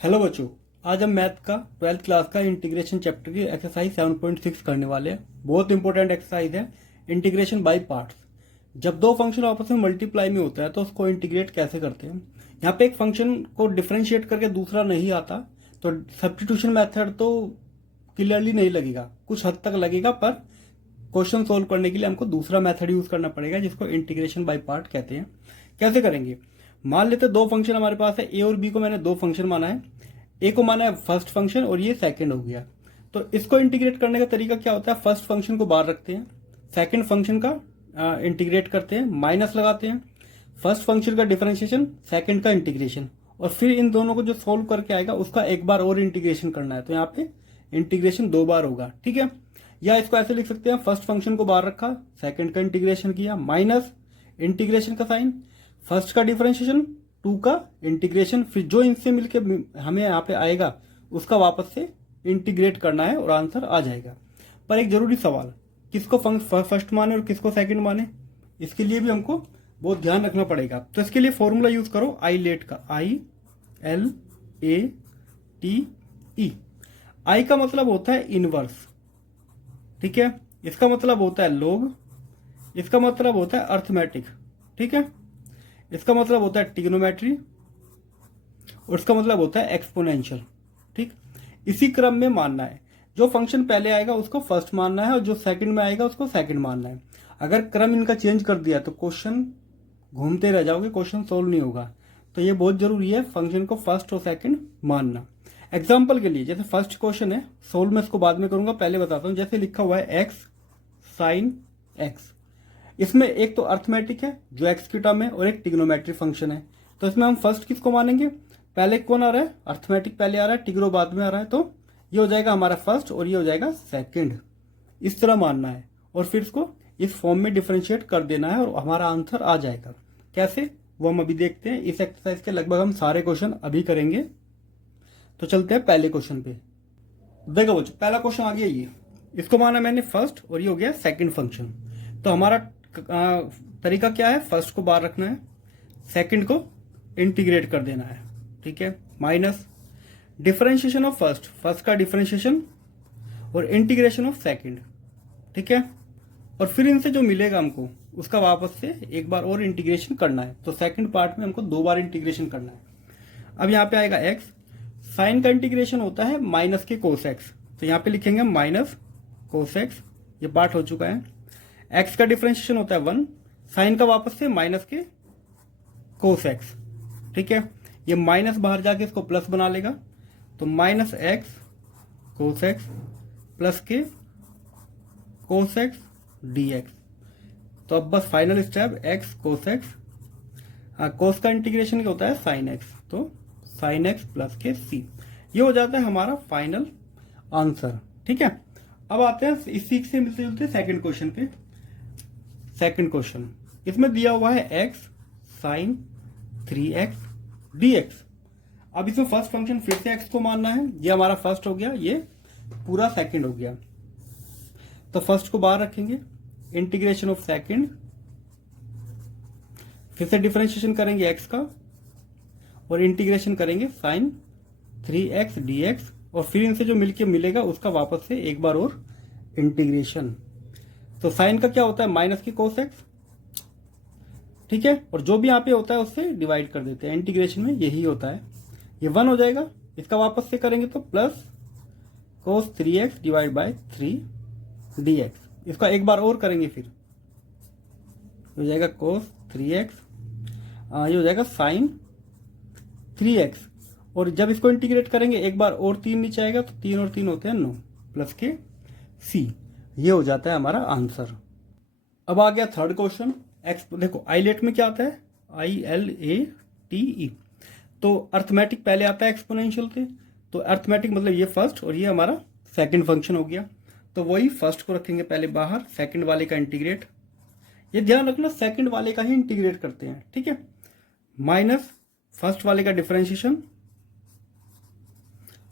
Hello बच्चों। आज हम मैथ का 12th क्लास का इंटीग्रेशन चैप्टर की एक्सरसाइज 7.6 करने वाले हैं। बहुत इंपॉर्टेंट एक्सरसाइज है, इंटीग्रेशन बाय पार्ट्स। जब दो फंक्शन आपस में मल्टीप्लाई में होता है तो उसको इंटीग्रेट कैसे करते हैं। यहाँ पे एक फंक्शन को डिफरेंशिएट करके दूसरा नहीं आता, तो सब्स्टिट्यूशन मेथड तो क्लियरली नहीं लगेगा, कुछ हद तक लगेगा, पर क्वेश्चन सोल्व करने के लिए हमको दूसरा मेथड यूज करना पड़ेगा जिसको इंटीग्रेशन बाय पार्ट कहते हैं। कैसे करेंगे, मान लेते दो फंक्शन हमारे पास है, ए और बी को मैंने दो फंक्शन माना है। ए को माना है फर्स्ट फंक्शन और ये सेकंड हो गया। तो इसको इंटीग्रेट करने का तरीका क्या होता है, फर्स्ट फंक्शन को बाहर रखते हैं, सेकंड फंक्शन का इंटीग्रेट करते हैं, माइनस लगाते हैं, फर्स्ट फंक्शन का डिफरेंशिएशन, सेकंड का इंटीग्रेशन, और फिर इन दोनों को जो सोल्व करके आएगा उसका एक बार और इंटीग्रेशन करना है। तो यहाँ पे इंटीग्रेशन दो बार होगा, ठीक है। या इसको ऐसे लिख सकते हैं, फर्स्ट फंक्शन को बाहर रखा, सेकंड का इंटीग्रेशन किया, माइनस इंटीग्रेशन का साइन, फर्स्ट का डिफरेंशिएशन, टू का इंटीग्रेशन, फिर जो इनसे मिलके हमें यहाँ पे आएगा उसका वापस से इंटीग्रेट करना है और आंसर आ जाएगा। पर एक जरूरी सवाल, किसको फर्स्ट माने और किसको सेकंड माने, इसके लिए भी हमको बहुत ध्यान रखना पड़ेगा। तो इसके लिए फॉर्मूला यूज करो आई लेट का, ILATE। आई का मतलब होता है इनवर्स, ठीक है। इसका मतलब होता है लोग, इसका मतलब होता है अर्थमेटिक, ठीक है। इसका मतलब होता है ट्रिग्नोमेट्री और इसका मतलब होता है एक्सपोनेंशियल, ठीक। इसी क्रम में मानना है, जो फंक्शन पहले आएगा उसको फर्स्ट मानना है और जो सेकंड में आएगा उसको सेकंड मानना है। अगर क्रम इनका चेंज कर दिया तो क्वेश्चन घूमते रह जाओगे, क्वेश्चन सोल्व नहीं होगा। तो ये बहुत जरूरी है फंक्शन को फर्स्ट और सेकंड मानना। एग्जाम्पल के लिए, जैसे फर्स्ट क्वेश्चन है, सोल्व में इसको बाद में करूंगा, पहले बताता हूं। जैसे लिखा हुआ है एक्स साइन एक्स, इसमें एक तो अर्थमेटिक है जो एक्स की टर्म है और एक टिग्नोमेट्रिक फंक्शन है। तो इसमें हम फर्स्ट किसको मानेंगे, पहले कौन आ रहा है, अर्थमेटिक पहले आ रहा है, टिग्रो बाद में आ रहा है, तो ये हो जाएगा हमारा फर्स्ट और ये हो जाएगा सेकंड। इस तरह मानना है और फिर इसको इस फॉर्म में डिफरेंशिएट कर देना है और हमारा आंसर आ जाएगा। कैसे, वो हम अभी देखते हैं। इस एक्सरसाइज के लगभग हम सारे क्वेश्चन अभी करेंगे। तो चलते हैं पहले क्वेश्चन पे। देखो बच्चों, पहला क्वेश्चन आ गया ये, इसको माना मैंने फर्स्ट और ये हो गया सेकंड फंक्शन। तो हमारा तरीका क्या है, फर्स्ट को बाहर रखना है, सेकंड को इंटीग्रेट कर देना है, ठीक है। Minus differentiation of first, first का डिफरेंशिएशन और इंटीग्रेशन ऑफ सेकंड, ठीक है। और फिर इनसे जो मिलेगा हमको उसका वापस से एक बार और इंटीग्रेशन करना है। तो सेकंड पार्ट में हमको दो बार इंटीग्रेशन करना है। अब यहाँ पे आएगा एक्स, साइन का इंटीग्रेशन होता है माइनस के कोस एक्स, तो यहाँ पे लिखेंगे माइनस कोस एक्स, ये पार्ट हो चुका है। एक्स का डिफरेंशिएशन होता है 1, साइन का वापस से माइनस के कोस एक्स, ठीक है। ये माइनस बाहर जाके इसको प्लस बना लेगा, तो minus x cos x plus के कोस एक्स डी एक्स। तो अब बस final step x cos x, cos का इंटीग्रेशन क्या होता है साइन एक्स, तो साइन एक्स प्लस के सी, ये हो जाता है हमारा फाइनल आंसर, ठीक है। अब आते हैं इसी से मिलते जुलते सेकंड क्वेश्चन पे। सेकंड क्वेश्चन, इसमें दिया हुआ है एक्स साइन 3x dx। अब इसमें फर्स्ट फंक्शन फिर से एक्स को मानना है, ये हमारा फर्स्ट हो गया, ये पूरा सेकंड हो गया। तो फर्स्ट को बाहर रखेंगे, इंटीग्रेशन ऑफ सेकंड, फिर से डिफरेंशिएशन करेंगे एक्स का और इंटीग्रेशन करेंगे साइन 3x dx, और फिर इनसे जो मिलके मिलेगा उसका वापस से एक बार और इंटीग्रेशन। तो साइन का क्या होता है माइनस की कोस एक्स, ठीक है, और जो भी यहाँ पे होता है उससे डिवाइड कर देते हैं, इंटीग्रेशन में यही होता है। ये 1 हो जाएगा, इसका वापस से करेंगे तो plus cos 3x divide by 3 dx। इसका एक बार और करेंगे, फिर हो जाएगा कोस 3x, ये हो जाएगा साइन 3x, और जब इसको इंटीग्रेट करेंगे एक बार और 3 नीचे आएगा, तो 3 और 3 होते हैं 9 प्लस के सी, ये हो जाता है हमारा आंसर। अब आ गया थर्ड क्वेश्चन। एक्स, देखो आईलेट में क्या आता है, ILATE। तो अर्थमेटिक पहले आता है एक्सपोनेंशियल से, तो अर्थमेटिक मतलब ये फर्स्ट और ये हमारा सेकंड फंक्शन हो गया। तो वही फर्स्ट को रखेंगे पहले बाहर, सेकंड वाले का इंटीग्रेट, ये ध्यान रखना सेकंड वाले का ही इंटीग्रेट करते हैं, ठीक है। माइनस फर्स्ट वाले का डिफरेंशिएशन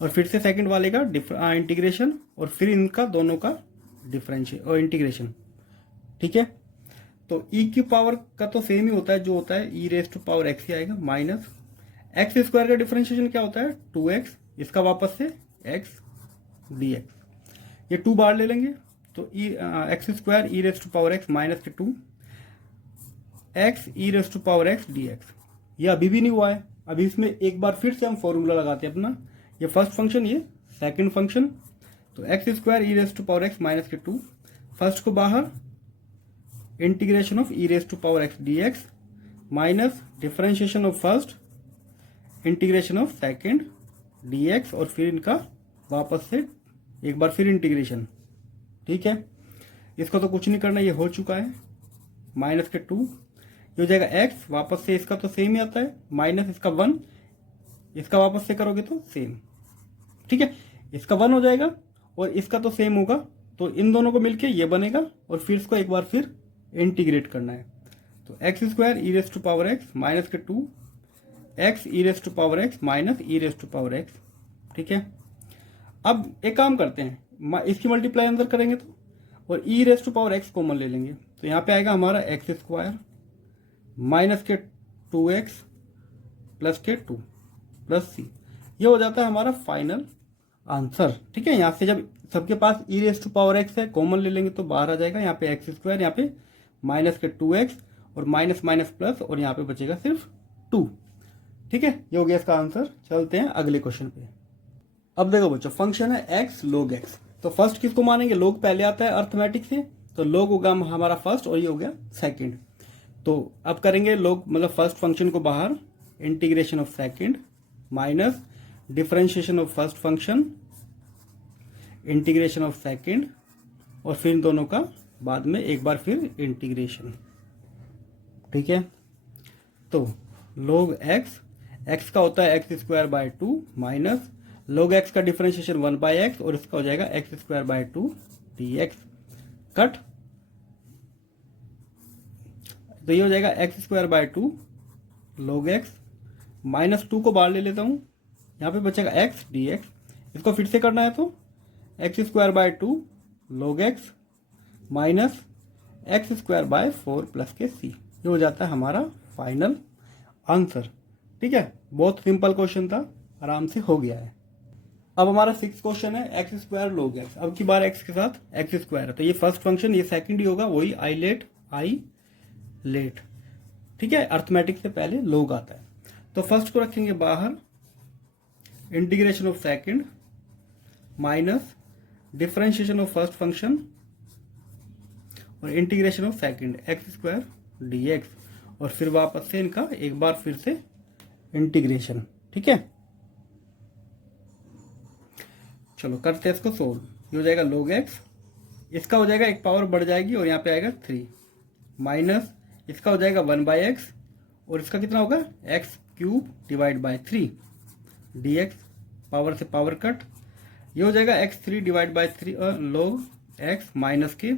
और फिर से सेकंड वाले का इंटीग्रेशन और फिर इनका दोनों का डिफरेंशिएशन और इंटीग्रेशन, ठीक है। तो e की पावर का तो सेम ही होता है, जो होता है e raise to power x ही आएगा, माइनस एक्स स्क्वायर का डिफरेंशिएशन क्या होता है 2x, इसका वापस से x dx। ये 2 बाहर ले लेंगे तो x square e raise to power x minus के 2 x e raise to power x dx। ये अभी भी नहीं हुआ है, अभी इसमें एक बार फिर से हम फॉर्मूला लगाते हैं अपना, ये फर्स्ट फंक्शन ये सेकंड फंक्शन। तो x square e raise to power x minus के 2, फर्स्ट को बाहर integration of e raise to power x dx minus differentiation of first integration of second dx और फिर इनका वापस से एक बार फिर इंटीग्रेशन। ठीक है, इसको तो कुछ नहीं करना, ये हो चुका है माइनस के 2, ये हो जाएगा x, वापस से इसका तो सेम ही आता है माइनस इसका 1, इसका वापस से करोगे तो सेम। ठीक है, इसका 1 हो जाएगा और इसका तो सेम होगा, तो इन दोनों को मिलके ये बनेगा और फिर इसको एक बार फिर इंटीग्रेट करना है। तो x square e raise to power x minus के 2 x e raise to power x minus e raise to power x. ठीक है, अब एक काम करते हैं, इसकी मल्टीप्लाई अंदर करेंगे तो, और e raise to power x common ले लेंगे तो यहाँ पे आएगा हमारा एक्स स्क्वायर माइनस के 2x प्लस के 2 प्लस सी। ये हो जाता है हमारा फाइनल आंसर। ठीक है, यहाँ से जब सबके पास ई रेस टू पावर एक्स है कॉमन ले लेंगे तो बाहर आ जाएगा, यहाँ पे एक्स स्क्वायर, यहाँ पे माइनस के 2x और माइनस माइनस प्लस और यहाँ पे बचेगा सिर्फ 2। ठीक है, ये हो गया इसका आंसर। चलते हैं अगले क्वेश्चन पे। अब देखो बच्चों, फंक्शन है x log x, तो फर्स्ट किसको मानेंगे, log पहले आता है अर्थमेटिक से, तो log होगा हमारा फर्स्ट और ये हो गया सेकंड। तो अब करेंगे log मतलब फर्स्ट फंक्शन को बाहर, integration of second minus differentiation of first function integration of second और फिर इन दोनों का बाद में एक बार फिर इंटीग्रेशन। ठीक है, तो log x का होता है x square by 2 minus log x का डिफरेंशिएशन 1 बाय एक्स और इसका हो जाएगा x square by 2 dx cut. तो ये हो जाएगा x square by 2 log x minus 2 को बाहर ले लेता हूं, यहाँ पे बचेगा x dx। इसको फिर से करना है तो x square by 2 log x minus x square bye 4 plus के c। ये हो जाता है हमारा फाइनल आंसर। ठीक है, बहुत सिंपल क्वेश्चन था, आराम से हो गया है। अब हमारा 6th क्वेश्चन है एक्स स्क्वायर log x। अब की बार x के साथ एक्स स्क्वायर है, तो ये फर्स्ट फंक्शन, ये सेकंड ही होगा, वही आई लेट। ठीक है, अर्थमेटिक से पहले log आता है, तो फर्स्ट को रखेंगे बाहर, integration of second minus differentiation of first function और integration of second x square dx और फिर वापस से इनका एक बार फिर से इंटीग्रेशन। ठीक है, चलो करते हैं इसको सोल्व। ये हो जाएगा log x, इसका हो जाएगा एक पावर बढ़ जाएगी और यहाँ पे आएगा 3 माइनस इसका हो जाएगा 1 बाई एक्स और इसका कितना होगा x cube divide by 3 dx, power से पावर कट। ये हो जाएगा x3 divide by 3 log x minus के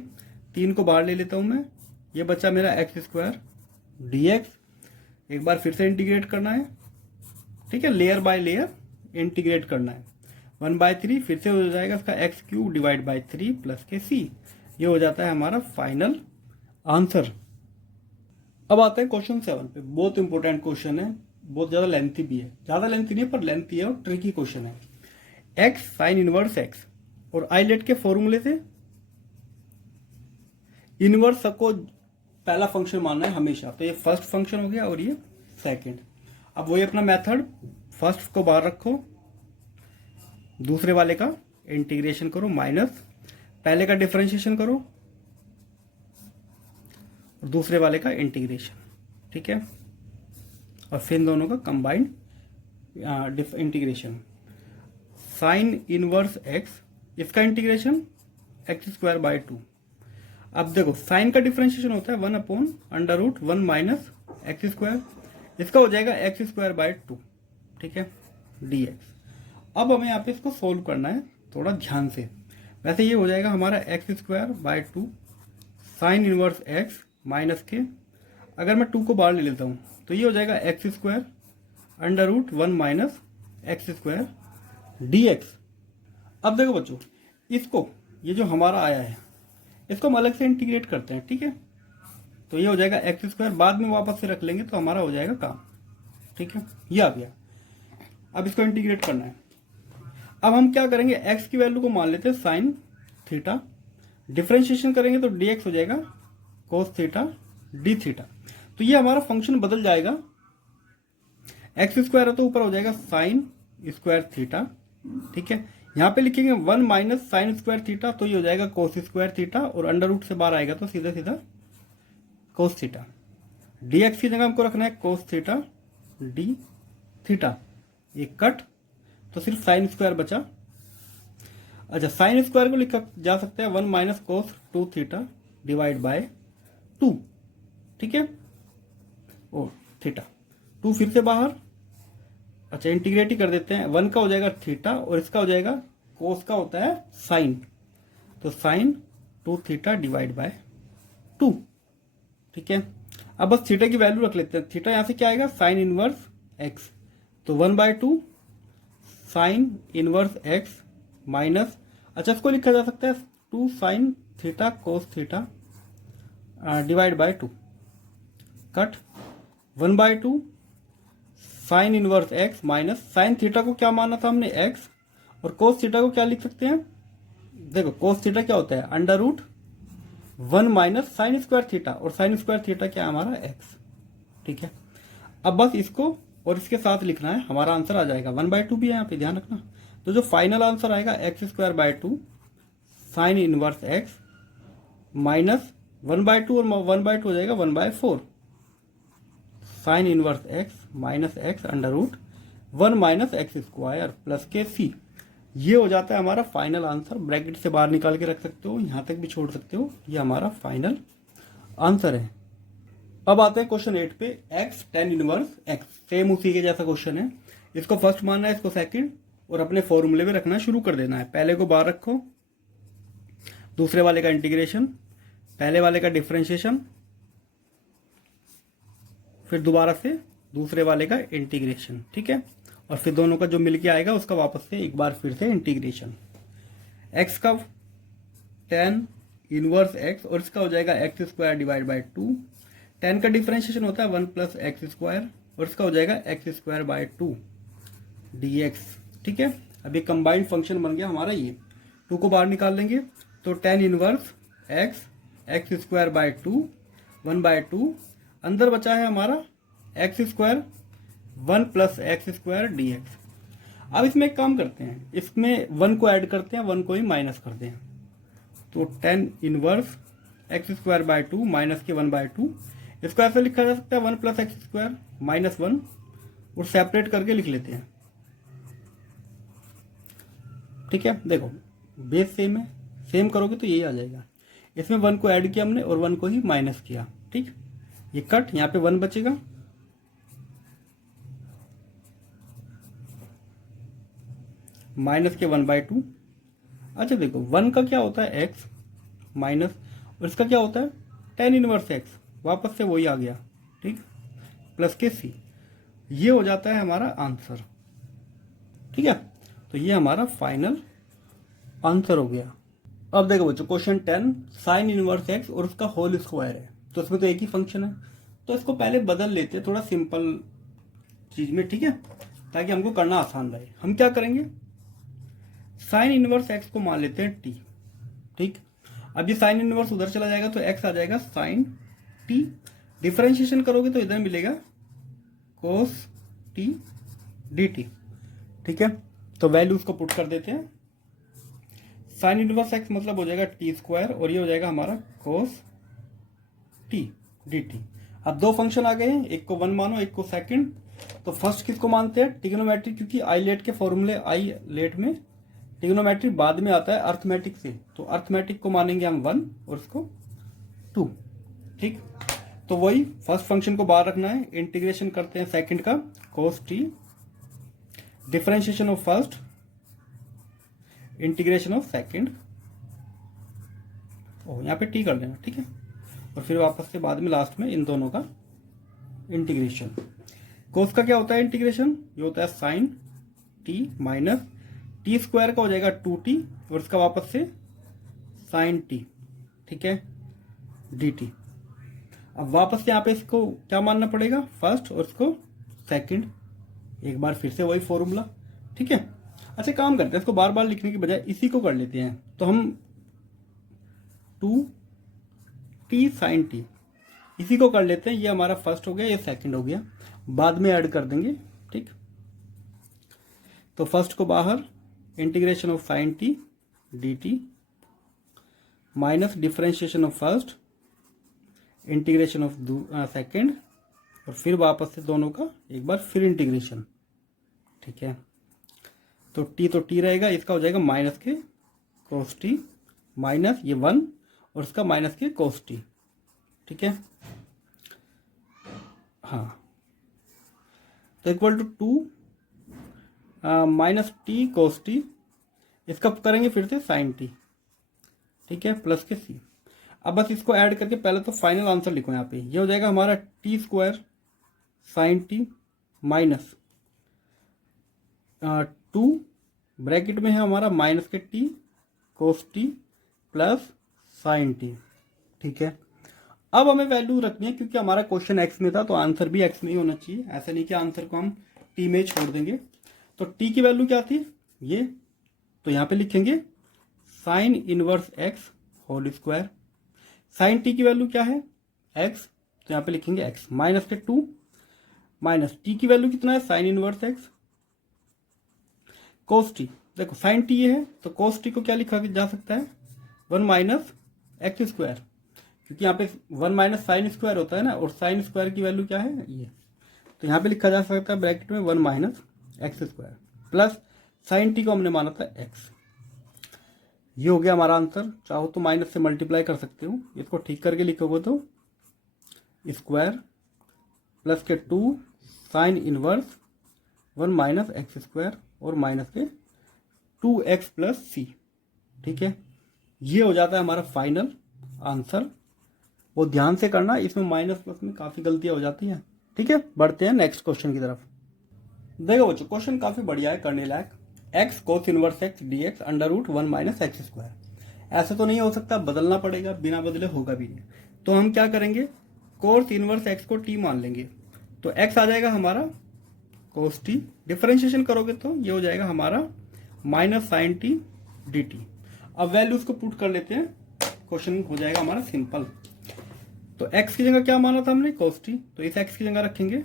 3 को बाहर ले लेता हूं मैं, ये बचा मेरा एक्स स्क्वायर dx। एक बार फिर से इंटीग्रेट करना है। ठीक है, लेयर बाय लेयर इंटीग्रेट करना है। 1 बाय 3 फिर से हो जाएगा इसका x cube divide by 3 plus के c। ये हो जाता है हमारा फाइनल आंसर। अब आते हैं क्वेश्चन 7 पे। बहुत इंपॉर्टेंट क्वेश्चन है, बहुत ज्यादा लेंथी भी है, ज्यादा लेंथी नहीं पर लेंथी है और ट्रिकी क्वेश्चन है। एक्स साइन इनवर्स एक्स और आइलेट के फॉर्मूले से इनवर्स को पहला फंक्शन मानना है हमेशा, तो ये फर्स्ट फंक्शन हो गया और ये सेकंड। अब वही अपना मेथड, फर्स्ट को बाहर रखो, दूसरे वाले का इंटीग्रेशन करो माइनस पहले का डिफरेंशिएशन करो और दूसरे वाले का इंटीग्रेशन। ठीक है, और फिर इन दोनों का combined integration. Sine inverse x, इसका इंटीग्रेशन एक्स स्क्वायर बाय 2। अब देखो साइन का डिफरेंशिएशन होता है 1 upon under root 1 minus x square, इसका हो जाएगा एक्स स्क्वायर बाय 2। ठीक है, dx। अब हमें यहाँ पे इसको सोल्व करना है थोड़ा ध्यान से। वैसे ये हो जाएगा हमारा x square by 2 sign inverse x minus के, अगर मैं 2 को बाहर ले लेता हूँ तो ये हो जाएगा x square under root 1 minus x square dx। अब देखो बच्चों, इसको ये जो हमारा आया है इसको हम अलग से इंटीग्रेट करते हैं। ठीक है, तो ये हो जाएगा एक्स स्क्वायर, बाद में वापस से रख लेंगे तो हमारा हो जाएगा काम। ठीक है, ये आ गया। अब इसको इंटीग्रेट करना है। अब हम क्या करेंगे, x की वैल्यू को मान लेते हैं साइन थीटा, डिफरेंशिएशन करेंगे तो dx हो जाएगा कोस थीटा डी थीटा। तो ये हमारा फंक्शन बदल जाएगा, एक्स स्क्वायर है तो ऊपर हो जाएगा साइन स्क्वायर थीटा, ठीक है। यहाँ पे लिखेंगे 1 माइनस साइन स्क्वायर थीटा, तो ये हो जाएगा कोस स्क्वायर थीटा, और अंडर रूट से बाहर आएगा तो सीधा सीधा कोस थीटा। dx की जगह हमको रखना है कोस थीटा डी थीटा, ये कट, तो सिर्फ साइन स्क्वायर बचा। अच्छा, साइन स्क्वायर को लिखा जा सकता है 1 minus cos 2 theta divide by 2, ठीक है, और थीटा 2 फिर से बाहर। अच्छा, इंटीग्रेट ही कर देते हैं, 1 का हो जाएगा थीटा और इसका हो जाएगा कोस का होता है साइन, तो साइन 2 थीटा डिवाइड बाय 2, ठीक है। अब बस थीटा की वैल्यू रख लेते हैं, थीटा यहां से क्या आएगा साइन इनवर्स एक्स, तो 1/2 साइन इनवर्स एक्स माइनस, अच्छा इसको लिखा जा सकता है 2 sine theta cos theta divide by 2, cut 1/2 sign inverse x minus, sine theta को क्या माना था हमने एक्स, और कोस थीटा को क्या लिख सकते हैं, देखो कोस थीटा क्या होता है under root 1 minus sine square theta, और साइन स्क्वायर थीटा क्या है हमारा एक्स, ठीक है। अब बस इसको और इसके साथ लिखना है, हमारा आंसर आ जाएगा 1/2 भी है यहाँ पे, ध्यान रखना। तो जो फाइनल आंसर आएगा x² 2 sign inverse x minus 1/2 और 1/2 हो जाएगा 1/4 sine inverse x minus x under root 1 minus x square plus के सी। ये हो जाता है हमारा फाइनल आंसर, ब्रैकेट से बाहर निकाल के रख सकते हो, यहां तक भी छोड़ सकते हो, ये हमारा फाइनल आंसर है। अब आते हैं क्वेश्चन 8 पे, x tan inverse x, same उसी के जैसा क्वेश्चन है, इसको फर्स्ट मानना है, इसको सेकंड, और अपने फॉर्मूले में रखना शुरू कर देना है। पहले को बाहर रखो, दूसरे वाले का इंटीग्रेशन, पहले वाले का डिफरेंशिएशन, फिर दोबारा से दूसरे वाले का इंटीग्रेशन, ठीक है, और फिर दोनों का जो मिलके आएगा उसका वापस से एक बार फिर से इंटीग्रेशन। x का tan इनवर्स x और इसका हो जाएगा x² डिवाइड बाय 2, tan का डिफरेंशिएशन होता है 1 प्लस एक्स स्क्वायर और इसका हो जाएगा x² 2 dx, ठीक है। अभी कंबाइंड फंक्शन बन गया हमारा, ये 2 को बाहर निकाल लेंगे तो tan इनवर्स x² 2 1/2, अंदर बचा है हमारा x² 1 प्लस x² dx। अब इसमें एक काम करते हैं, इसमें 1 को ऐड करते हैं, 1 को ही माइनस करते हैं, तो tan इनवर्स x² 2 माइनस के 1/2, इसको ऐसे लिखा जा सकता है 1 प्लस x² माइनस 1, और सेपरेट करके लिख लेते हैं, ठीक है। देखो बेस सेम है, सेम करोगे तो यही आ जाएगा, इसमें 1 को ऐड किया हमने और 1 को ही माइनस किया, ठीक, ये कट, यहाँ पे 1 बचेगा, माइनस के 1/2। अच्छा देखो 1 का क्या होता है x माइनस, और इसका क्या होता है tan इनवर्स x, वापस से वही आ गया, ठीक, प्लस के सी, ये हो जाता है हमारा आंसर, ठीक है। तो ये हमारा फाइनल आंसर हो गया। अब देखो बच्चों क्वेश्चन 10, साइन इनवर्स x और उसका होल स्क्वायर है, तो इसमें तो एक ही फंक्शन है, तो इसको पहले बदल लेते हैं थोड़ा सिंपल चीज में, ठीक है, ताकि हमको करना आसान रहे। हम क्या करेंगे, साइन इनवर्स x को मान लेते हैं t, ठीक। अब ये साइन इनवर्स उधर चला जाएगा तो x आ जाएगा साइन t, डिफरेंशिएशन करोगे तो इधर मिलेगा कोस t dt, ठीक है। तो वैल्यूज को पुट कर देते हैं, साइन इनवर्स x मतलब हो जाएगा t² और ये हो जाएगा हमारा कोस t dt। अब दो फंक्शन आ गए हैं, एक को 1 मानो एक को सेकंड, तो फर्स्ट किसको मानते हैं ट्रिग्नोमेट्री, क्योंकि आई लेट के फॉर्मूले, आई लेट में ट्रिग्नोमेट्री बाद में आता है अर्थमेटिक से, तो अर्थमेटिक को मानेंगे हम 1 और इसको 2, ठीक। तो वही फर्स्ट फंक्शन को बाहर रखना है, इंटीग्रेशन करते हैं सेकंड का cos t, differentiation of first, integration of second, ओ यहाँ पे t कर देना, ठीक है, और फिर वापस से बाद में लास्ट में इन दोनों का इंटीग्रेशन। कोस का क्या होता है इंटीग्रेशन, ये होता है साइन t माइनस t² का हो जाएगा 2t और इसका वापस से साइन t, ठीक है, dt। अब वापस से यहाँ पे इसको क्या मानना पड़ेगा, फर्स्ट और इसको सेकंड, एक बार फिर से वही फॉर्मूला, ठीक है। अच्छा काम करते हैं, इसको बार बार लिखने की बजाय इसी को कर लेते हैं। तो हम 2t sin t इसी को कर लेते हैं। ये हमारा फर्स्ट हो गया, ये सेकंड हो गया, बाद में ऐड कर देंगे, ठीक। तो फर्स्ट को बाहर, integration of sine t d t minus differentiation of first, integration of second, और फिर वापस से दोनों का एक बार फिर इंटीग्रेशन, ठीक है। तो टी रहेगा, इसका हो जाएगा माइनस के कोस टी माइनस ये 1 और इसका माइनस के कोस टी, ठीक है। हाँ, तो equal to 2 minus t cos t, इसका करेंगे फिर से साइन टी, ठीक है, प्लस के सी। अब बस इसको ऐड करके पहले तो फाइनल आंसर लिखो यहाँ पे। ये हो जाएगा हमारा T square sine t minus 2 bracket में है हमारा माइनस के T cos T plus sign T, ठीक है। अब हमें वैल्यू रखनी है, क्योंकि हमारा क्वेश्चन एक्स में था तो आंसर भी एक्स में ही होना चाहिए। ऐसा नहीं कि आंसर को हम टी में छोड़ देंगे। तो टी की वैल्यू क्या थी, ये, तो यहाँ पे लिखेंगे sine inverse x whole square. Sine t की वैल्यू क्या है, एक्स, तो यहाँ पे लिखेंगे एक्स माइनस के 2 माइनस टी की वैल्यू कितना है, sign inverse x cos t. देखो साइन टी ये है, तो कोस टी को क्या लिखा जा सकता है, 1 माइनस एक्स स्क्वायर, क्योंकि यहाँ पे 1 माइनस साइन स्क्वायर होता है ना, और साइन स्क्वायर की वैल्यू क्या है, ये। तो यहाँ पे लिखा जा सकता है ब्रैकेट में 1 minus x square plus sign T को हमने माना था एक्स। ये हो गया हमारा आंसर। चाहो तो माइनस से मल्टीप्लाई कर सकते हो, इसको ठीक करके लिखोगे तो स्क्वायर प्लस के 2 sine inverse 1 minus x square और माइनस के 2x प्लस सी, ठीक है। ये हो जाता है हमारा फाइनल आंसर। वो ध्यान से करना, इसमें माइनस प्लस में काफ़ी गलतियां हो जाती हैं, ठीक है। बढ़ते हैं नेक्स्ट क्वेश्चन की तरफ। देखो बच्चों, क्वेश्चन काफ़ी बढ़िया है, करने लायक। X cos inverse x d x under root 1 minus x square. ऐसा तो नहीं हो सकता, बदलना पड़ेगा, बिना बदले होगा भी नहीं। तो हम क्या करेंगे, कोस इनवर्स एक्स को टी मान लेंगे। तो एक्स आ जाएगा हमारा कोस टी, डिफरेंशिएशन करोगे तो ये हो जाएगा हमारा minus sine t d t. अब वैल्यूज को पुट कर लेते हैं, क्वेश्चन हो जाएगा हमारा सिंपल। तो x की जगह क्या माना था हमने, कोस टी, तो इस x की जगह रखेंगे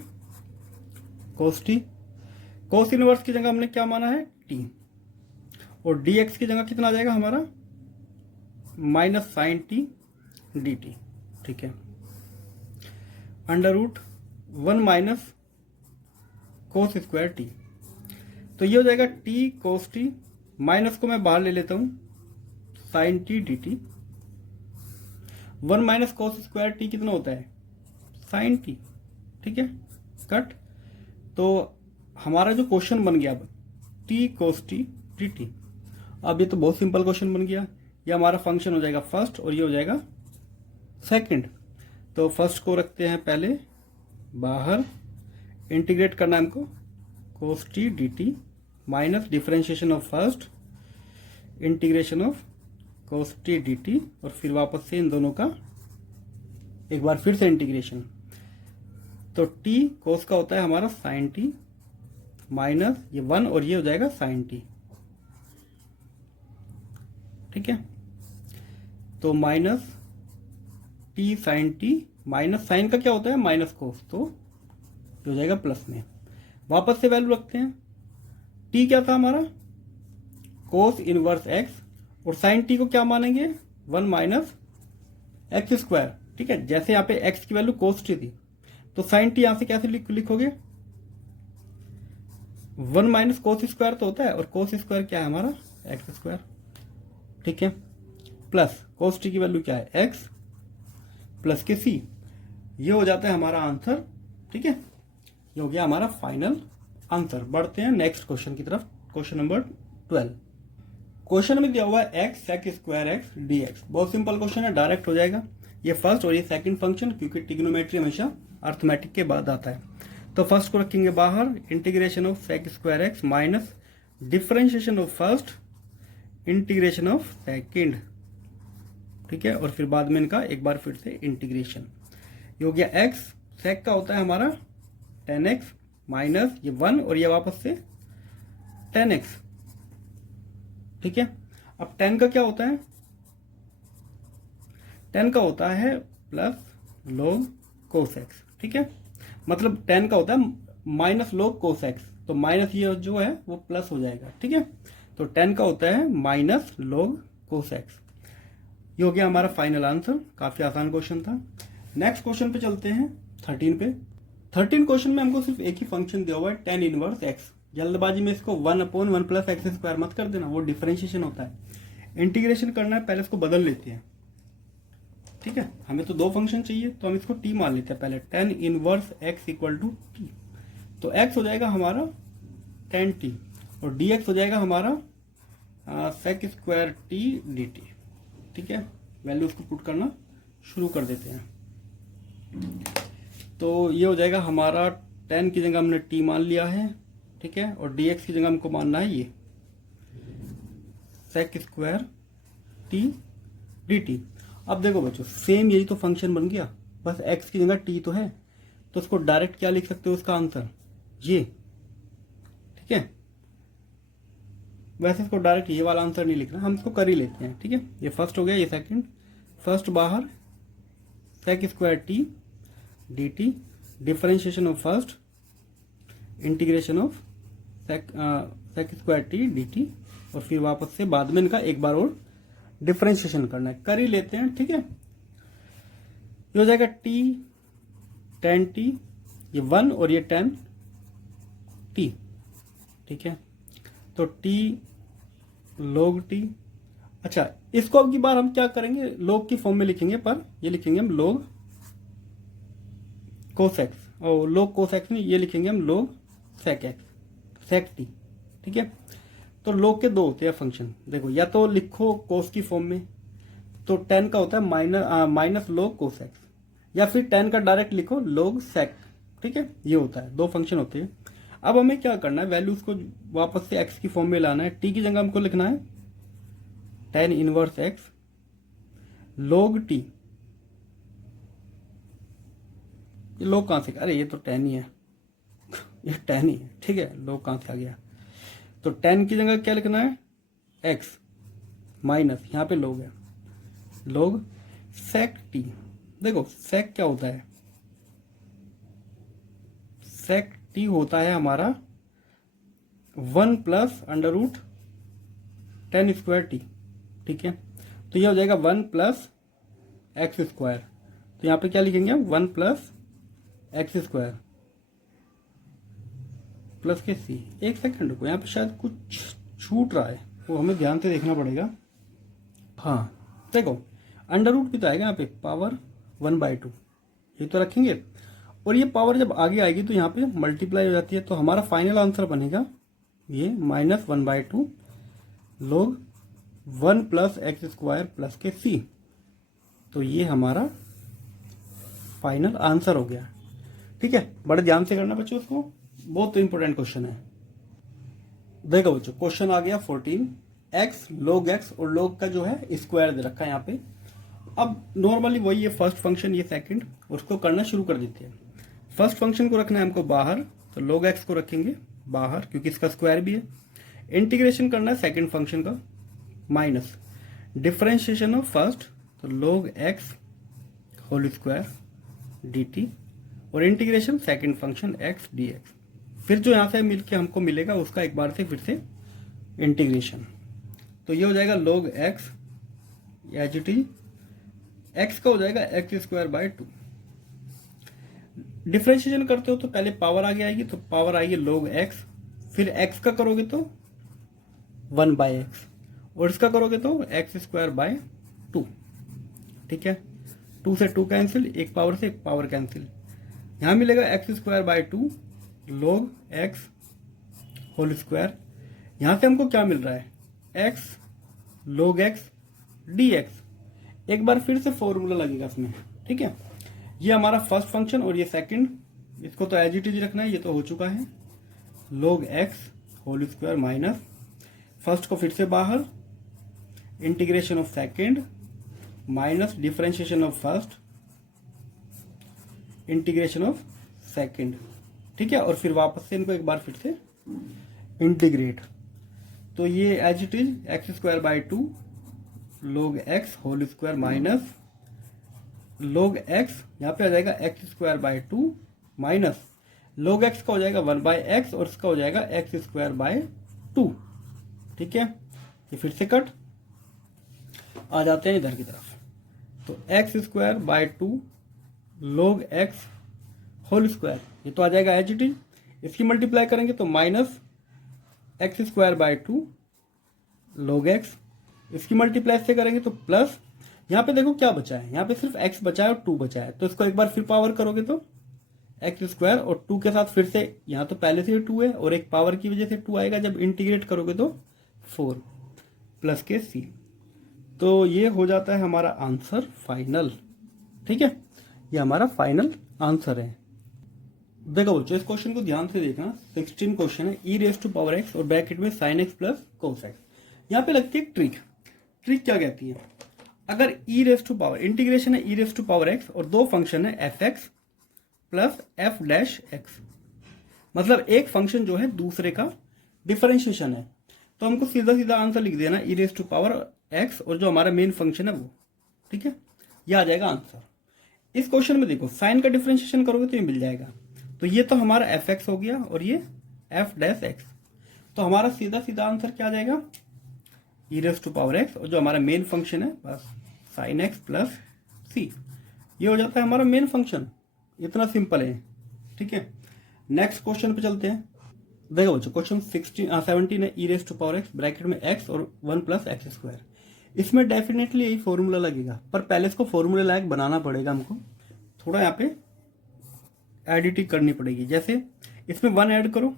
कोस टी। कोस इनवर्स की जगह हमने क्या माना है, t, और dx की जगह कितना आ जाएगा हमारा minus sine t d t, ठीक है, under root 1 minus cos square t. तो ये हो जाएगा टी कोस टी, माइनस को मैं बाहर ले लेता हूं, sine t d t. 1 minus cos square t कितना होता है, साइन टी, ठीक है, कट। तो हमारा जो क्वेश्चन बन गया अब T cos t d t. अब ये तो बहुत सिंपल क्वेश्चन बन गया। ये हमारा फंक्शन हो जाएगा फर्स्ट और ये हो जाएगा सेकंड। तो फर्स्ट को रखते हैं पहले बाहर, इंटीग्रेट करना है हमको, cos t d t minus differentiation of first, integration of cos t d t, और फिर वापस से इन दोनों का एक बार फिर से इंटीग्रेशन। तो टी कोस का होता है हमारा साइन टी माइनस ये 1 और ये हो जाएगा साइन टी, ठीक है। तो minus t sine t, minus sine का क्या होता है माइनस कोस, तो हो जाएगा प्लस में। वापस से वैल्यू रखते हैं, टी क्या था हमारा कोस इनवर्स एक्स, और साइन टी को क्या मानेंगे 1 माइनस एक्स स्क्वायर, ठीक है। जैसे यहाँ पे एक्स की वैल्यू कोस टी थी, तो साइन टी यहां से कैसे लिखोगे, 1 माइनस कोस स्क्वायर तो होता है, और कोस स्क्वायर क्या है हमारा एक्स स्क्वायर, ठीक है, प्लस कोस टी की वैल्यू क्या है एक्स प्लस के सी। ये हो जाता है हमारा आंसर, ठीक है। ये हो गया हमारा फाइनल आंसर। बढ़ते हैं नेक्स्ट क्वेश्चन की तरफ, क्वेश्चन नंबर 12। क्वेश्चन में दिया हुआ है x sec square x d x. बहुत सिंपल क्वेश्चन है, डायरेक्ट हो जाएगा। ये फर्स्ट और ये सेकंड फंक्शन, क्योंकि ट्रिग्नोमेट्री हमेशा अर्थमेटिक के बाद आता है। तो फर्स्ट को रखेंगे बाहर, integration of sec square x minus differentiation of first, integration of second, ठीक है, और फिर बाद में इनका एक बार फिर से इंटीग्रेशन। ये हो गया एक्स, सेक का होता है हमारा tan x माइनस ये 1 और ये वापस से 10x। ठीक है, अब 10 का क्या होता है, 10 का होता है प्लस log cos x। ठीक है, मतलब 10 का होता है माइनस log cos x, तो माइनस ये जो है वो प्लस हो जाएगा। ठीक है, तो 10 का होता है माइनस log cos x। ये हो गया हमारा फाइनल आंसर। काफी आसान क्वेश्चन था। नेक्स्ट क्वेश्चन पे चलते हैं 13 पे। 13 क्वेश्चन में हमको सिर्फ एक ही फंक्शन दिया हुआ है tan इनवर्स x। जल्दबाजी में इसको 1/1 प्लस एक्स स्क्वायर मत कर देना, वो डिफरेंशिएशन होता है। इंटीग्रेशन करना है, पहले इसको बदल लेते हैं। ठीक है, हमें तो 2 फंक्शन चाहिए, तो हम इसको t मान लेते हैं पहले। tan inverse x equal to t, तो x हो जाएगा हमारा tan t और dx हो जाएगा हमारा sec स्क्वायर t dt। ठीक है, वैल्यू उसको पुट करना शुरू कर देते हैं। तो ये हो जाएगा हमारा tan की जगह हमने t मान लिया है। ठीक है, और dx की जगह हमको मानना है ये sec स्क्वायर t dt। अब देखो बच्चों, सेम यही तो फंक्शन बन गया, बस x की जगह t तो है, तो इसको डायरेक्ट क्या लिख सकते हो उसका आंसर ये। ठीक है, वैसे इसको डायरेक्ट ये वाला आंसर नहीं लिखना, हम इसको कर ही लेते हैं। ठीक है, ये फर्स्ट हो गया, ये सेकंड। फर्स्ट बाहर sec square t dt, differentiation of first, integration of sec square t dt, और फिर वापस से बाद में इनका एक बार और डिफरेंशिएशन करना है, कर ही लेते हैं। ठीक है, ये हो जाएगा t tan t, ये 1 और ये tan t। ठीक है, तो t log t। अच्छा, इसको अब की बार हम क्या करेंगे, log की फॉर्म में लिखेंगे, पर ये लिखेंगे हम log cos x, और log cos x नहीं, ये लिखेंगे हम log sec x sec t। ठीक है, तो log के 2 होते हैं फंक्शन। देखो, या तो लिखो cos की फॉर्म में, तो tan का होता है माइनस log cos x, या फिर tan का डायरेक्ट लिखो log sec। ठीक है, ये होता है, 2 फंक्शन होते हैं। अब हमें क्या करना है, वैल्यूज को वापस से x की फॉर्म में लाना है। t की जगह हमको लिखना है tan inverse x log t। ये log कहां से, अरे ये तो tan ही है, ये tan ही है। ठीक है, log कहां से आ गया, तो tan की जगह क्या लिखना है, x माइनस यहाँ पे log है, log sec t। देखो sec क्या होता है, sec t होता है हमारा 1 plus under root tan square t। ठीक है, तो ये हो जाएगा 1 प्लस एक्स स्क्वायर, तो यहाँ पे क्या लिखेंगे हम, 1 प्लस एक्स स्क्वायर प्लस के c। एक सेकंड रुको, यहाँ पे शायद कुछ छूट रहा है, वो हमें ध्यान से देखना पड़ेगा। हाँ देखो, अंडर रूट भी तो आएगा यहाँ पे, पावर 1/2 ये तो रखेंगे, और ये पावर जब आगे आएगी तो यहाँ पे मल्टीप्लाई हो जाती है, तो हमारा फाइनल आंसर बनेगा ये minus 1/2 log 1 plus x square plus के c। तो ये हमारा फाइनल आंसर हो गया। ठीक है, बड़े ध्यान से करना बच्चों, उसको बहुत इंपॉर्टेंट क्वेश्चन है। देखो बच्चों, क्वेश्चन आ गया 14, x log x और log का जो है स्क्वायर दे रखा है यहाँ पे। अब नॉर्मली वही है, फर्स्ट फंक्शन ये सेकंड, उसको करना शुरू कर देते हैं। फर्स्ट फंक्शन को रखना है हमको बाहर, तो log x को रखेंगे बाहर क्योंकि इसका स्क्वायर भी है। इंटीग्रेशन करना है सेकंड फंक्शन का, माइनस डिफरेंशिएशन ऑफ फर्स्ट, तो log x whole square dt, और integration second function x dx। फिर जो यहाँ से मिलके हमको मिलेगा उसका एक बार से फिर से इंटीग्रेशन, तो ये हो जाएगा log x as it is, x का हो जाएगा एक्स स्क्वायर बाय 2। डिफरेंशिएशन करते हो तो पहले पावर आगे आएगी, तो पावर आएगी log x, फिर x का करोगे तो 1/x, और इसका करोगे तो एक्स स्क्वायर बाय 2। ठीक है, 2 से 2 कैंसिल, एक पावर से एक पावर कैंसिल, यहाँ मिलेगा x square by 2 log x whole square. यहाँ से हमको क्या मिल रहा है, x log x dx। एक बार फिर से फॉर्मूला लगेगा इसमें। ठीक है, ये हमारा फर्स्ट फंक्शन और ये सेकंड, इसको तो एज इट इज रखना है, ये तो हो चुका है, log x whole square minus first को फिर से बाहर, integration of second minus differentiation of first, integration of second. ठीक है, और फिर वापस से इनको एक बार फिर से इंटीग्रेट, तो ये as it is x square by 2 log x whole square minus log x, यहाँ पे आ जाएगा x square by 2 minus log x का हो जाएगा 1 बाई एक्स और इसका हो जाएगा एक्स स्क्वायर बाई 2। ठीक है, ये फिर से कट, आ जाते हैं इधर की तरफ, तो x square by 2 log x whole square, ये तो आ जाएगा एच इट इज, इसकी मल्टीप्लाई करेंगे तो minus x square by 2 log x, इसकी मल्टीप्लाई से करेंगे तो प्लस, यहाँ पे देखो क्या बचा है, यहाँ पे सिर्फ x बचा है और 2 बचा है, तो इसको एक बार फिर पावर करोगे तो एक्स स्क्वायर और 2 के साथ फिर से, यहाँ तो पहले से ही 2 है और एक पावर की वजह से 2 आएगा, जब इंटीग्रेट करोगे तो 4 प्लस के c, तो ये हो जाता है हमारा आंसर फाइनल। ठीक है, ये हमारा फाइनल आंसर है। देखो बच्चों, इस क्वेश्चन को ध्यान से देखना, 16 क्वेश्चन है, e raise to power x और ब्रैकेट में sign x plus cos x. यहाँ पे लगती है ट्रिक, ट्रिक क्या कहती है, अगर ई रेस टू पावर, इंटीग्रेशन है e raise to power x और दो फंक्शन है F x plus F dash x, मतलब एक फंक्शन जो है दूसरे का डिफरेंशिएशन है, तो हमको सीधा सीधा आंसर लिख देना ई रेस टू पावर एक्स और जो हमारा मेन फंक्शन है वो। ठीक है, ये आ जाएगा आंसर। इस क्वेश्चन में देखो साइन का डिफरेंशिएशन करोगे तो ये मिल जाएगा, तो ये तो हमारा एफ एक्स हो गया और ये एफ डैश एक्स, तो हमारा सीधा सीधा आंसर क्या आ जाएगा, e raise to power x और जो हमारा मेन फंक्शन है बस साइन एक्स प्लस सी, ये हो जाता है हमारा मेन फंक्शन। इतना सिंपल है। ठीक है, नेक्स्ट क्वेश्चन पे चलते हैं। देखो बच्चों, क्वेश्चन 17 है, e raise to power x bracket में एक्स और 1 प्लस एक्स स्क्वायर। इसमें डेफिनेटली यही फॉर्मूला लगेगा, पर पहले इसको फॉर्मूले लायक बनाना पड़ेगा हमको, थोड़ा यहाँ पे एडिटिंग करनी पड़ेगी। जैसे इसमें 1 ऐड करो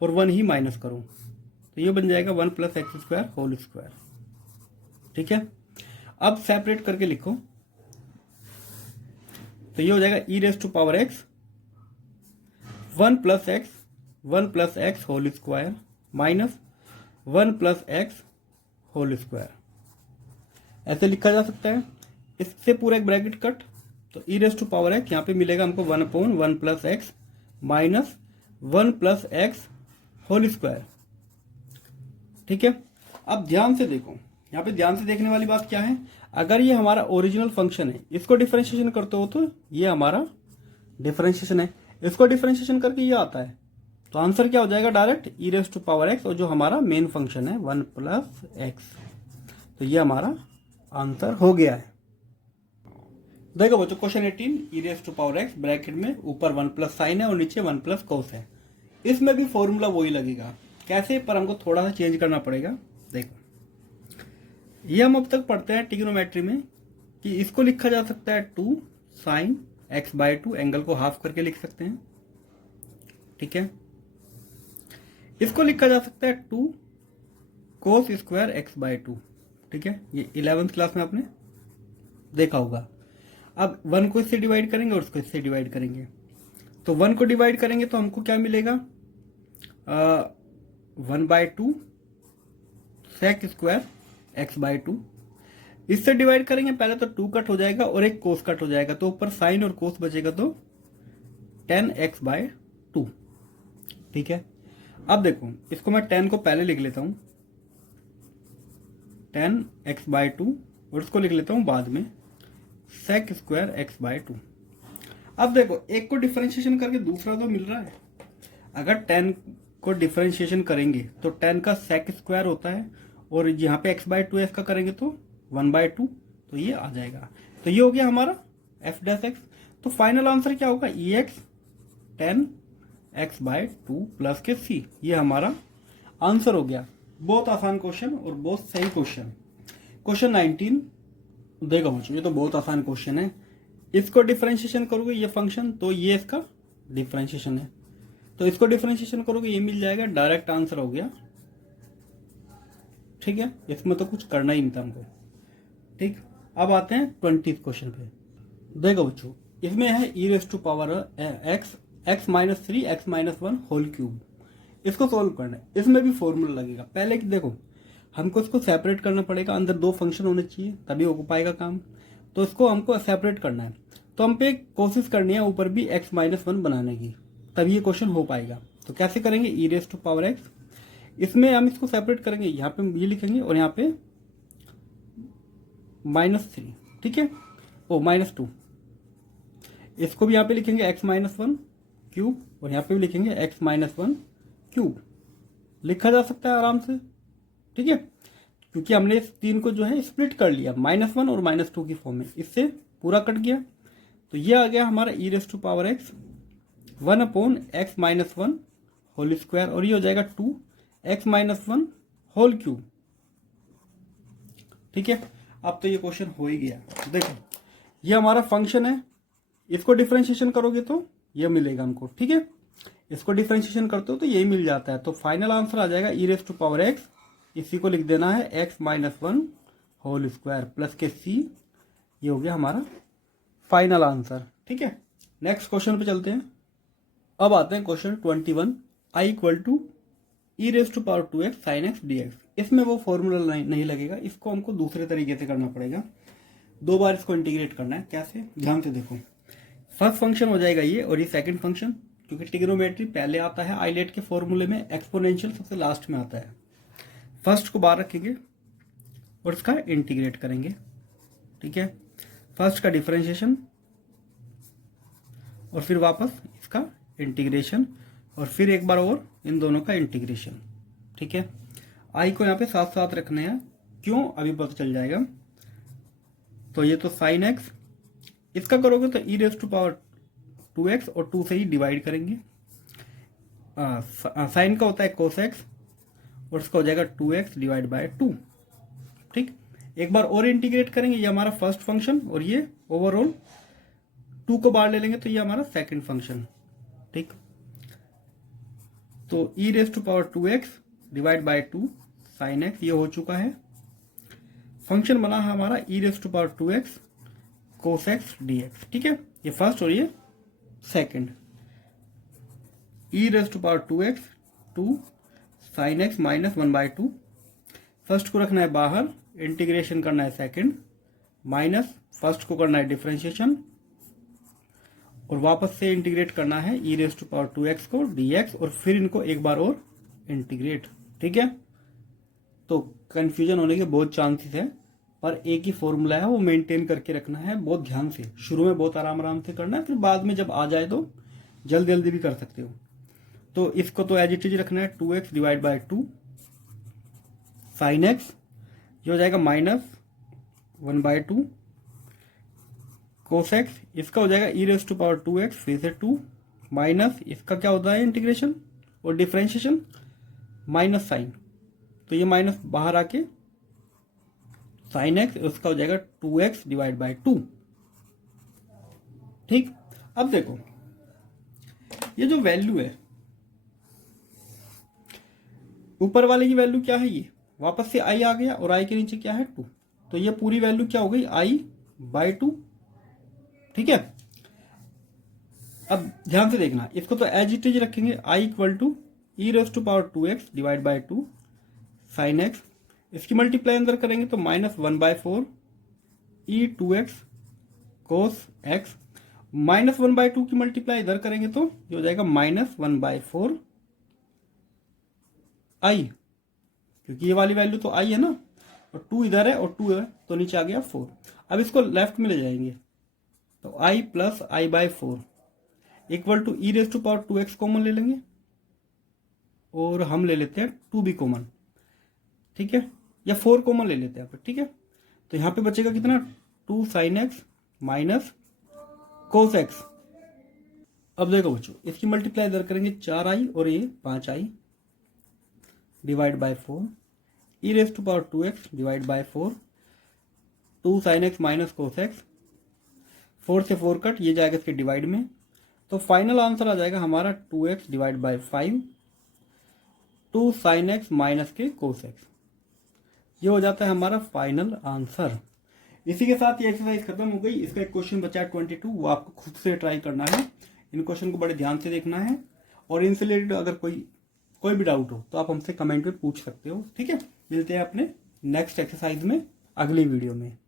और 1 ही माइनस करो, तो ये बन जाएगा 1 plus x square whole square. ठीक है, अब सेपरेट करके लिखो, तो ये हो जाएगा e raise to power x 1 plus x whole square minus 1 plus x whole square, ऐसे लिखा जा सकता है। इससे पूरा एक ब्रैकेट कट, तो e raise to power x यहाँ पे मिलेगा हमको 1/1 plus x minus 1 plus x whole square. ठीक है, अब ध्यान से देखो, यहाँ पे ध्यान से देखने वाली बात क्या है, अगर ये हमारा ओरिजिनल फंक्शन है, इसको डिफरेंशिएशन करते हो तो ये हमारा डिफरेंशिएशन है, इसको डिफरेंशिएशन करके ये आता है, तो आंसर क्या हो जाएगा direct e raise to power x और जो हमारा मेन फंक्शन है 1 प्लस एक्स, तो ये हमारा आंसर हो गया है। देखो बच्चों, question 18 e raise to power x bracket में ऊपर 1 प्लस साइन है और नीचे 1 प्लस कोस है। इसमें भी फॉर्मूला वही लगेगा, कैसे, पर हमको थोड़ा सा चेंज करना पड़ेगा। देखो, ये हम अब तक पढ़ते हैं ट्रिग्नोमेट्री में कि इसको लिखा जा सकता है 2 साइन एक्स बाई 2, एंगल को हाफ करके लिख सकते हैं। ठीक है, इसको लिखा जा सकता है 2 कोस स्क्वायर एक्स बाई 2। ठीक है, ये 11th क्लास में आपने देखा होगा। अब 1 को इससे डिवाइड करेंगे और उसको इससे डिवाइड करेंगे, तो 1 को डिवाइड करेंगे तो हमको क्या मिलेगा, 1/2 सेक स्क्वायर एक्स बाई 2। इससे डिवाइड करेंगे पहले तो 2 कट हो जाएगा और एक कोस कट हो जाएगा, तो ऊपर साइन और कोस बचेगा, तो 10x बाई 2। ठीक है, अब देखो इसको मैं 10 को पहले लिख लेता हूं 10x बाई 2 और इसको लिख लेता हूं बाद में सेक स्क्वायर एक्स बाई 2। अब देखो, एक को डिफरेंशिएशन करके दूसरा तो मिल रहा है, अगर 10 को डिफरेंशिएशन करेंगे तो 10 का सेक स्क्वायर होता है और यहाँ पे x बाई 2 इसका करेंगे तो 1/2, तो ये आ जाएगा। तो ये हो गया हमारा एफ डैश एक्स। तो फाइनल आंसर क्या होगा, ई एक्स 10x बाई 2 प्लस के सी, ये हमारा आंसर हो गया। बहुत आसान क्वेश्चन और बहुत सही क्वेश्चन। क्वेश्चन 19 देखो बच्चों, ये तो बहुत आसान क्वेश्चन है। इसको डिफरेंशिएशन करोगे ये फंक्शन, तो ये इसका डिफरेंशिएशन है, तो इसको डिफरेंशिएशन करोगे ये मिल जाएगा, डायरेक्ट आंसर हो गया। ठीक है, इसमें तो कुछ करना ही नहीं था हमको। ठीक, अब आते हैं 20 क्वेश्चन पे। देखो बच्चों, इसमें है e raise to power x minus 3 x minus 1 whole cube. इसको सोल्व करना है, इसमें भी फॉर्मूला लगेगा। पहले कि देखो, हमको इसको सेपरेट करना पड़ेगा, अंदर 2 फंक्शन होने चाहिए तभी हो पाएगा काम, तो इसको हमको सेपरेट करना है। तो हम पे कोशिश करनी है ऊपर भी x-1 बनाने की, तभी ये क्वेश्चन हो पाएगा। तो कैसे करेंगे, e⁻x, इसमें हम इसको सेपरेट करेंगे, यहाँ पे ये लिखेंगे और यहाँ पे -3, ठीक है, -2, इसको भी यहाँ पे लिखेंगे x-1 क्यूब और यहाँ पे भी लिखेंगे x-1 क्यूब, लिखा जा सकता है आराम से, ठीक है, क्योंकि हमने इस 3 को जो है स्प्लिट कर लिया -1 और -2 की फॉर्म में, इससे पूरा कट गया। तो ये आ गया हमारा e⁻x 1/x-1 होल स्क्वायर और ये हो जाएगा 2x-1 होल क्यूब, ठीक है। अब तो ये क्वेश्चन हो ही गया। देखो ये हमारा फंक्शन है, इसको डिफरेंशिएशन करोगे तो ये मिलेगा हमको, ठीक है, इसको डिफरेंशिएशन करते हो तो यही मिल जाता है। तो फाइनल आंसर आ जाएगा e⁻x, इसी को लिख देना है x-1 होल स्क्वायर प्लस के c, ये हो गया हमारा फाइनल आंसर, ठीक है। नेक्स्ट क्वेश्चन पे चलते हैं। अब आते हैं question 21, i = e⁻2x sin x dx। इसमें वो फॉर्मूला नहीं लगेगा, इसको हमको दूसरे तरीके से करना पड़ेगा, 2 बार इसको इंटीग्रेट करना है। कैसे, ध्यान से देखो, फर्स्ट फंक्शन हो जाएगा ये और ये सेकंड फंक्शन, क्योंकि ट्रिग्नोमेट्री पहले आता है आइलेट के फॉर्मूले में, एक्सपोनेंशियल सबसे लास्ट में आता है। फर्स्ट को बाहर रखेंगे और इसका इंटीग्रेट करेंगे, ठीक है, फर्स्ट का डिफरेंशिएशन और फिर वापस इसका इंटीग्रेशन और फिर एक बार और इन दोनों का इंटीग्रेशन, ठीक है। आई को यहाँ पे साथ साथ रखने हैं, क्यों अभी पता चल जाएगा। तो ये तो साइन एक्स, इसका करोगे तो e⁻2x और 2 से ही डिवाइड करेंगे, साइन का होता है cos x और इसका हो जाएगा 2x / 2, ठीक। एक बार और इंटीग्रेट करेंगे, ये हमारा फर्स्ट फंक्शन और ये ओवरऑल 2 को बाहर ले लेंगे तो ये हमारा सेकंड फंक्शन, ठीक। तो e⁻2x / 2 sin x ये हो चुका है। फंक्शन बना है हमारा e⁻2x cos x dx, ठीक है, ये फर्स्ट और ये second. e⁻2x 2 sin x -1/2, first को रखना है बाहर, इंटीग्रेशन करना है सेकंड, माइनस फर्स्ट को करना है डिफरेंशिएशन और वापस से इंटीग्रेट करना है e⁻2x को dx और फिर इनको एक बार और इंटीग्रेट, ठीक है। तो कंफ्यूजन होने के बहुत चांसेस है, पर एक ही फॉर्मूला है, वो मेंटेन करके रखना है बहुत ध्यान से, शुरू में बहुत आराम से करना है, फिर बाद में जब आ जाए तो जल्दी जल्दी भी कर सकते हो। तो इसको तो एज इट इज रखना है 2x / 2 sin x, ये हो जाएगा -1/2 cos x, इसका हो जाएगा e⁻2x फिर से 2 माइनस इसका क्या होता है इंटीग्रेशन और डिफरेंशिएशन माइनस साइन, तो ये माइनस बाहर आके sin x, उसका हो जाएगा 2x / 2, ठीक। अब देखो ये जो वैल्यू है, ऊपर वाले की वैल्यू क्या है, ये वापस से i आ गया और i के नीचे क्या है 2, तो ये पूरी वैल्यू क्या हो गई i/2, ठीक है। अब ध्यान से देखना, इसको तो एज इट इज रखेंगे, i = e⁻2x / 2 sin x, इसकी मल्टीप्लाई अंदर करेंगे तो -1/4 e2x cos x, -1/2 की मल्टीप्लाई इधर करेंगे तो ये हो जाएगा -1/4 i, क्योंकि ये वाली वैल्यू तो i है ना, और 2 इधर है और 2 है तो नीचे आ गया 4। अब इसको लेफ्ट में ले जाएंगे तो i + i/4 = e⁻2x कॉमन ले लेंगे और हम ले लेते हैं 2 भी कॉमन, ठीक है, या 4 कॉमन ले लेते हैं, ठीक है। तो यहाँ पे बचेगा कितना, 2 sin x minus cos x। अब देखो बच्चों, इसकी मल्टीप्लाई इधर करेंगे 4i और ये 5i / 4 e⁻2x / 4 2 sin x minus cos x, 4 से 4 कट, ये जाएगा इसके डिवाइड में, तो फाइनल आंसर आ जाएगा हमारा 2x / 5 2 sin x माइनस के cos x, ये हो जाता है हमारा फाइनल आंसर। इसी के साथ ये एक्सरसाइज खत्म हो गई। इसका एक क्वेश्चन बचा है 22, वो आपको खुद से ट्राई करना है, इन क्वेश्चन को बड़े ध्यान से देखना है और इनसे रिलेटेड अगर कोई भी डाउट हो तो आप हमसे कमेंट में पूछ सकते हो, ठीक है। मिलते हैं अपने नेक्स्ट एक्सरसाइज में अगली वीडियो में।